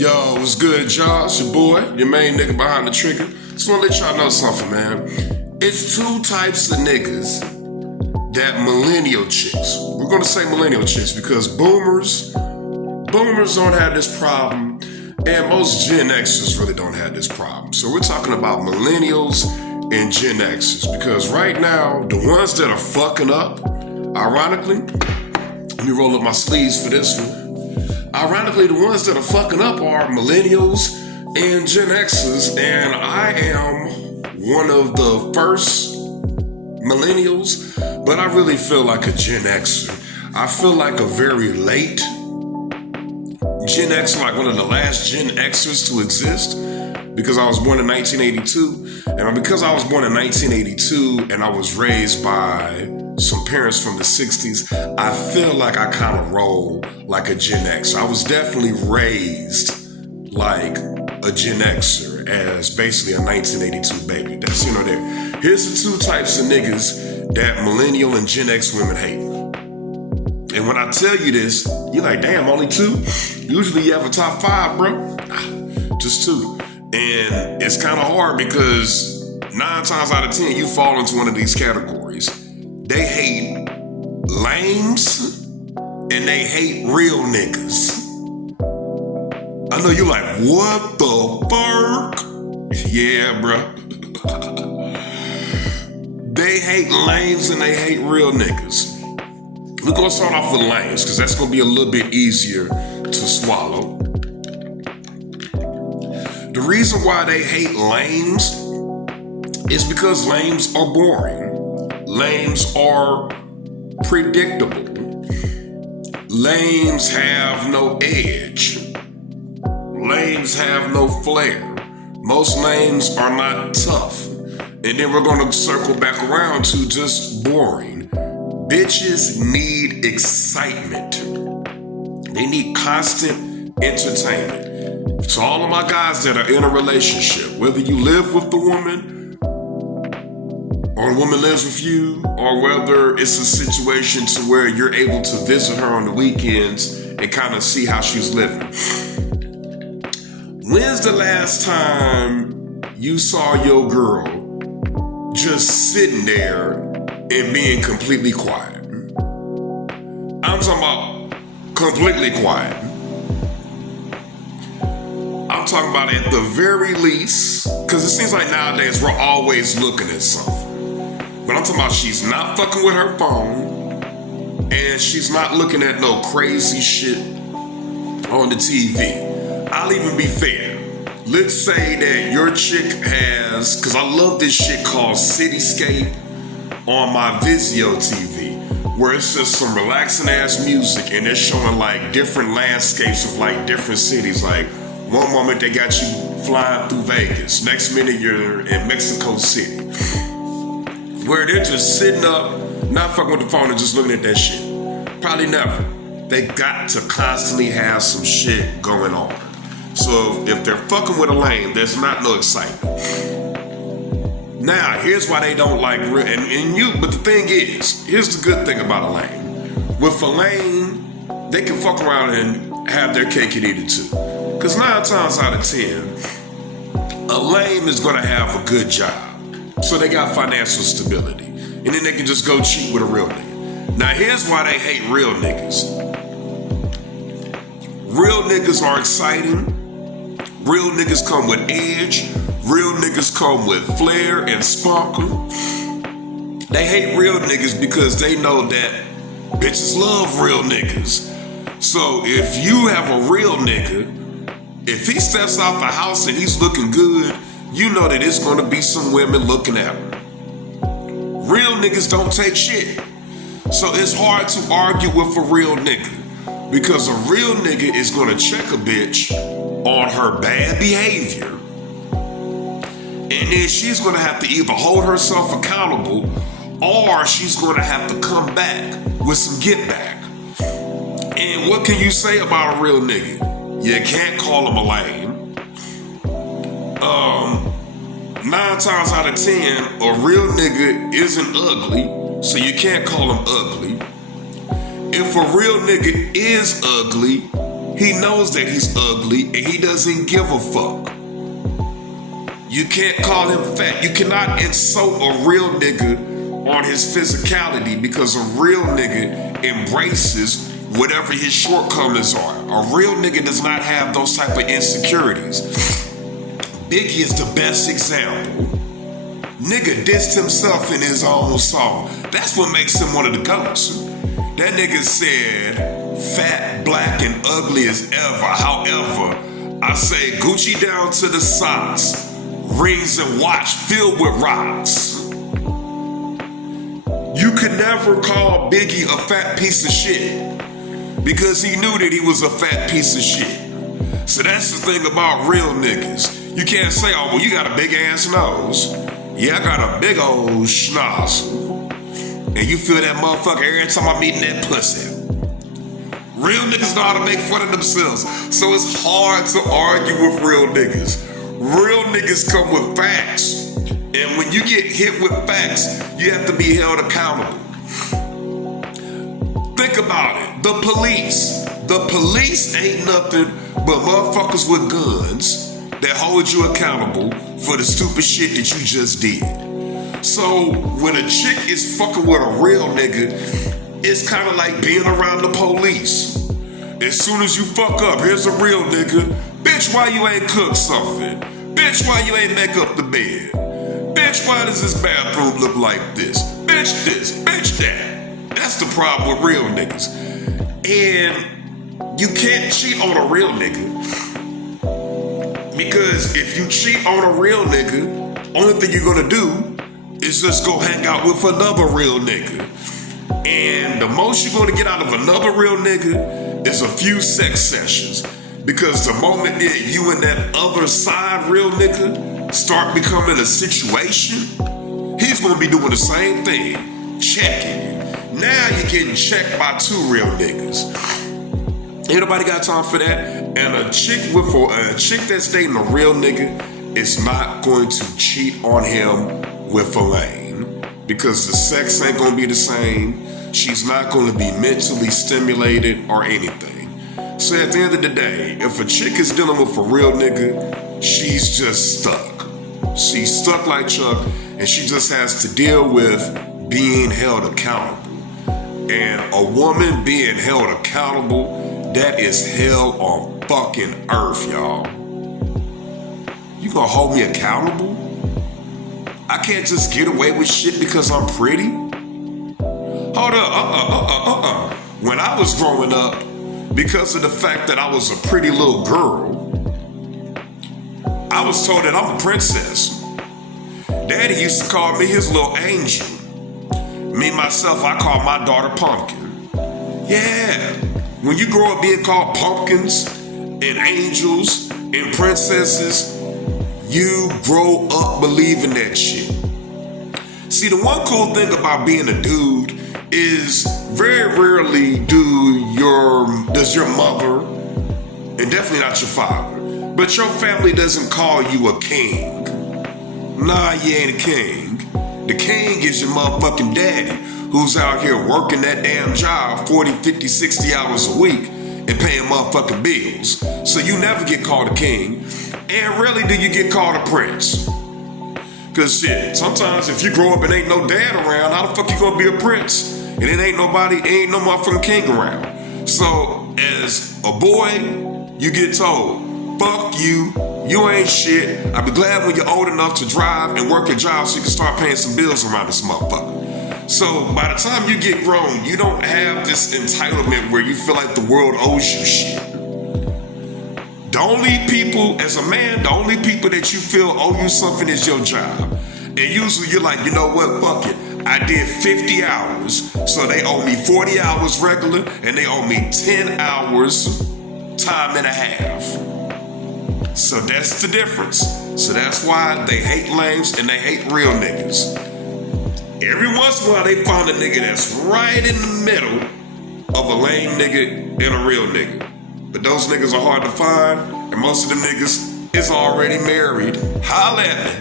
Yo, what's good, y'all? It's your boy, your main nigga behind the trigger. Just wanna let y'all know something, man. It's two types of niggas that millennial chicks. We're gonna say millennial chicks because boomers don't have this problem, and most Gen Xers really don't have this problem. So we're talking about millennials and Gen Xers because right now, the ones that are fucking up, ironically, let me roll up my sleeves for this one. Ironically, the ones that are fucking up are millennials and Gen Xers, and I am one of the first millennials, but I really feel like a Gen Xer. I feel like a very late Gen Xer, like one of the last Gen Xers to exist, because I was born in 1982, and because I was born in 1982 and I was raised by some parents from the 60s, I feel like I kind of roll like a Gen X. I was definitely raised like a Gen Xer as basically a 1982 baby. That's, there. Here's the two types of niggas that millennial and Gen X women hate. And when I tell you this, you're like, damn, only two? Usually you have a top five, bro. Just two. And it's kind of hard because 9 times out of 10, you fall into one of these categories. They hate lames and they hate real niggas. I know you're like, what the fuck? Yeah, bro. They hate lames and they hate real niggas. We're gonna start off with lames because that's gonna be a little bit easier to swallow. The reason why they hate lames is because lames are boring. Lames are predictable. Lames have no edge. Lames have no flair. Most lames are not tough. And then we're gonna circle back around to just boring. Bitches need excitement. They need constant entertainment. So all of my guys that are in a relationship, whether you live with the woman or the woman lives with you, or whether it's a situation to where you're able to visit her on the weekends and kind of see how she's living. When's the last time you saw your girl just sitting there and being completely quiet? I'm talking about completely quiet. I'm talking about at the very least, because it seems like nowadays we're always looking at something. But I'm talking about she's not fucking with her phone and she's not looking at no crazy shit on the TV. I'll even be fair. Let's say that your chick has, because I love this shit called Cityscape on my Vizio TV, where it's just some relaxing ass music and they're showing like different landscapes of like different cities. Like one moment they got you flying through Vegas, next minute you're in Mexico City, where they're just sitting up, not fucking with the phone and just looking at that shit. Probably never. They got to constantly have some shit going on. So if they're fucking with a lame, there's not no excitement. Now, here's why they don't like but the thing is, here's the good thing about a lame. With a lame, they can fuck around and have their cake and eat it too. Because 9 times out of 10, a lame is gonna have a good job. So they got financial stability. And then they can just go cheat with a real nigga. Now here's why they hate real niggas. Real niggas are exciting. Real niggas come with edge. Real niggas come with flair and sparkle. They hate real niggas because they know that bitches love real niggas. So if you have a real nigga, if he steps out the house and he's looking good, you know that it's gonna be some women looking at him. Real niggas don't take shit. So it's hard to argue with a real nigga because a real nigga is gonna check a bitch on her bad behavior. And then she's gonna have to either hold herself accountable or she's gonna have to come back with some get back. And what can you say about a real nigga? You can't call him a lame. 9 times out of 10, a real nigga isn't ugly, so you can't call him ugly. If a real nigga is ugly, He knows that he's ugly and he doesn't give a fuck. You can't call him fat. You cannot insult a real nigga on his physicality because a real nigga embraces whatever his shortcomings are. A real nigga does not have those type of insecurities. Biggie is the best example. Nigga dissed himself in his own song. That's what makes him one of the GOATs. That nigga said, fat, black, and ugly as ever. However, I say Gucci down to the socks, rings and watch filled with rocks. You could never call Biggie a fat piece of shit because he knew that he was a fat piece of shit. So that's the thing about real niggas. You can't say, oh, well, you got a big ass nose. Yeah, I got a big old schnozzle. And you feel that motherfucker every time I'm eating that pussy. Real niggas know how to make fun of themselves. So it's hard to argue with real niggas. Real niggas come with facts. And when you get hit with facts, you have to be held accountable. Think about it. The police. The police ain't nothing but motherfuckers with guns that hold you accountable for the stupid shit that you just did. So when a chick is fucking with a real nigga, it's kind of like being around the police. As soon as you fuck up, here's a real nigga. Bitch, why you ain't cook something? Bitch, why you ain't make up the bed? Bitch, why does this bathroom look like this? Bitch this, bitch that. That's the problem with real niggas. And you can't cheat on a real nigga. Because if you cheat on a real nigga, only thing you're gonna do is just go hang out with another real nigga. And the most you're gonna get out of another real nigga is a few sex sessions. Because the moment that you and that other side real nigga start becoming a situation, he's gonna be doing the same thing, checking you. Now you're getting checked by two real niggas. Ain't nobody got time for that. And a chick that's dating a real nigga is not going to cheat on him with a lane. Because the sex ain't gonna be the same. She's not gonna be mentally stimulated or anything. So at the end of the day, if a chick is dealing with a real nigga, she's just stuck. She's stuck like Chuck, and she just has to deal with being held accountable. And a woman being held accountable, that is hell on fucking earth, y'all. You gonna hold me accountable? I can't just get away with shit because I'm pretty? Hold up, When I was growing up, because of the fact that I was a pretty little girl, I was told that I'm a princess. Daddy used to call me his little angel. Me, myself, I call my daughter Pumpkin. Yeah. When you grow up being called pumpkins and angels and princesses, you grow up believing that shit. See, the one cool thing about being a dude is very rarely does your mother, and definitely not your father, but your family doesn't call you a king. Nah, you ain't a king. The king is your motherfucking daddy, who's out here working that damn job 40, 50, 60 hours a week and paying motherfucking bills. So you never get called a king, and rarely do you get called a prince. Cause shit, sometimes if you grow up and ain't no dad around, how the fuck you gonna be a prince? And it ain't no motherfucking king around. So as a boy, you get told, fuck you, you ain't shit. I'll be glad when you're old enough to drive and work a job so you can start paying some bills around this motherfucker. So by the time you get grown, you don't have this entitlement where you feel like the world owes you shit. The only people, as a man, the only people that you feel owe you something is your job. And usually you're like, you know what, fuck it. I did 50 hours, so they owe me 40 hours regular, and they owe me 10 hours time and a half. So that's the difference. So that's why they hate lames and they hate real niggas. Every once in a while, they find a nigga that's right in the middle of a lame nigga and a real nigga. But those niggas are hard to find, and most of them niggas is already married. Holla at me.